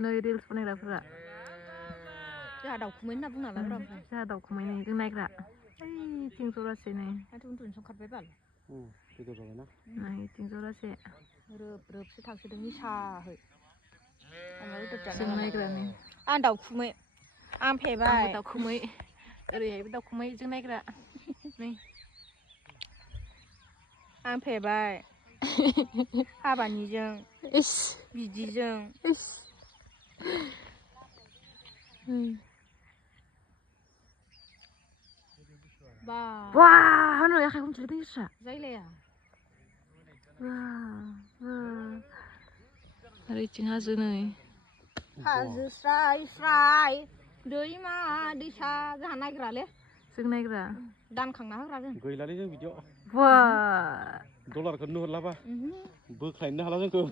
नै रिल्स बानायग्राफोरा जोंहा दाउखुमै होनना बुंना लाब्रा ओमफ्राय जोंहा दाउखुमै नै जों नायग्रा ओइथिं जरासे नै माथो उन्दुनो संखारबाय बाल बेदर जाबायना नै इथिं जरासे रोब रोबसो थांसोदों निसाहै अमा बेदर जों जानो नायग्रानि आं दाउखुमै आं फेबाय आंबो दाउखुमै ओरैहायबो दाउखुमै जों नायग्रा नै आं फेबाय हाबानिजों इस बिदिजों इस बा नै आखाइ हमजोबदों इसरा जायलाया आरो इथिं हाजो नै हाजो स्राय स्राय दैमा दैसा जोंहा नायग्रालै जों नायग्रा दानखांना होग्रा जों गैलालै जों बिदियाव बा डलारखौनो नुहुरलाबा बोख्लायनो हाला जोंखौ